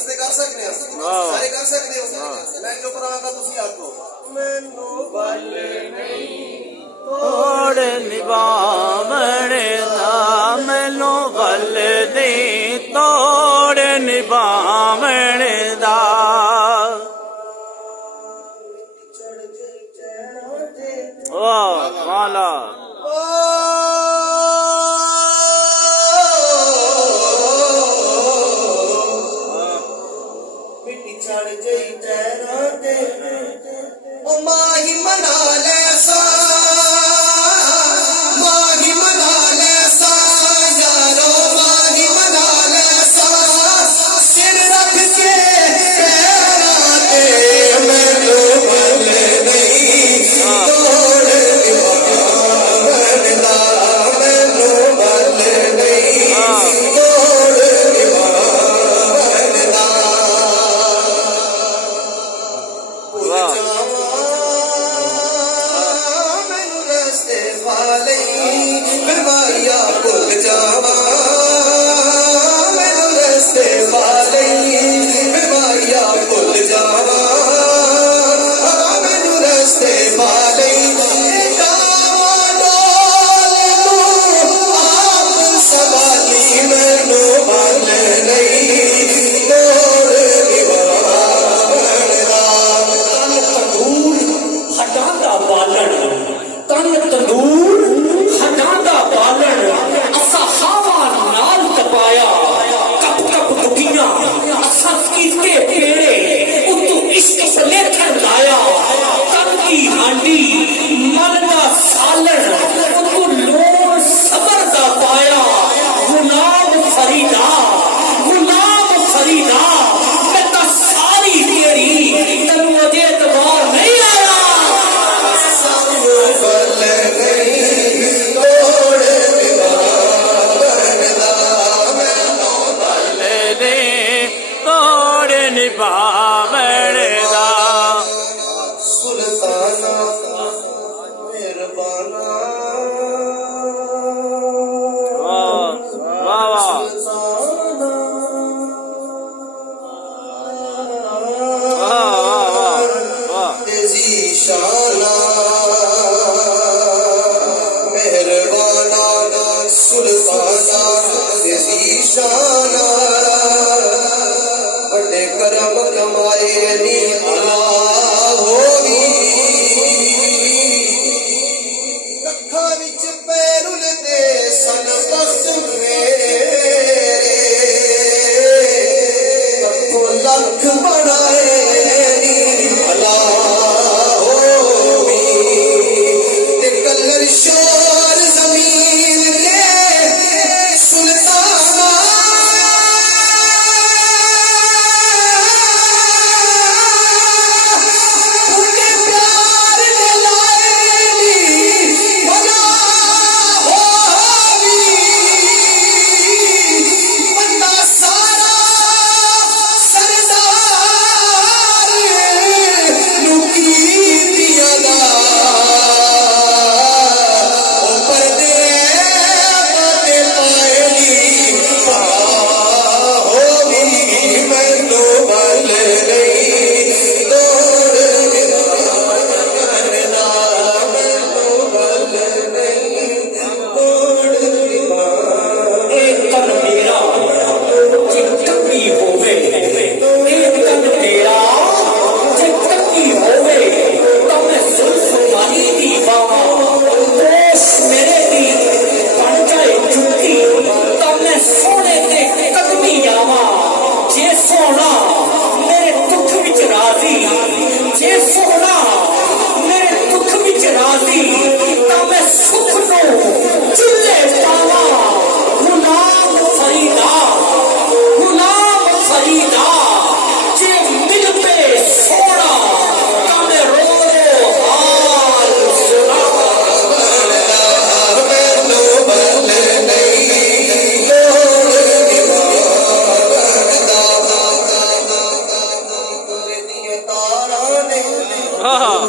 ਰਸਤੇ ਕਰ ਸਕਦੇ ਆ ਸਾਰੇ ਕਰ ਸਕਦੇ ਹੋ ਮੈਂ ਚੁੱਪ ਰਹਾਂਗਾ ਤੁਸੀਂ ਆਖੋ ਮੈਨੂੰ ਬੱਲੇ ਨਹੀਂ ਤੋੜ ਨਿਭਾਵਣ ਦਾ ਮੈਨੂੰ ਬੱਲੇ ਨਹੀਂ ਤੋੜ ਨਿਭਾਵਣ ਦਾ ਵਾਹ ਮਾਲਾ माही मना ले सा माही मना ले सा यारो माही मना ले सा सिर रख के पैरों पे मैनू भले नहीं तोड़ निभावन दा मैनू भले नहीं तोड़ निभावन दा भुल जावा मैनू रस्ते वाले बीमारियां भुल जावा मैनू रस्ते वाले आप सवाली मैनू भल नहीं तोड़ निभावन दा तंदूर हटांदा बालन तन तंदूर हटांदा बालन असा हवा नाल तपाया कप कप दुखियां असा कीते पेड़े उतु इश्क सलेखन लाया तन की हांडी मन दा सालन उतु लोन सबर दा पाया गुलाम फरीदा मैं ता सारी तेरी तनु अजे तबार नहीं आया निभावण दा सुल्ताना मेहरबाना शाना मेहरबाना सुल्ताना शाना बड़े करम कमाए नी अला होगी कखा विच पैरुल दे सन बख्त मेरे कखो लख बनाए नी अला होगी ते कलर शोर जमीन के सुल्ताना हाँ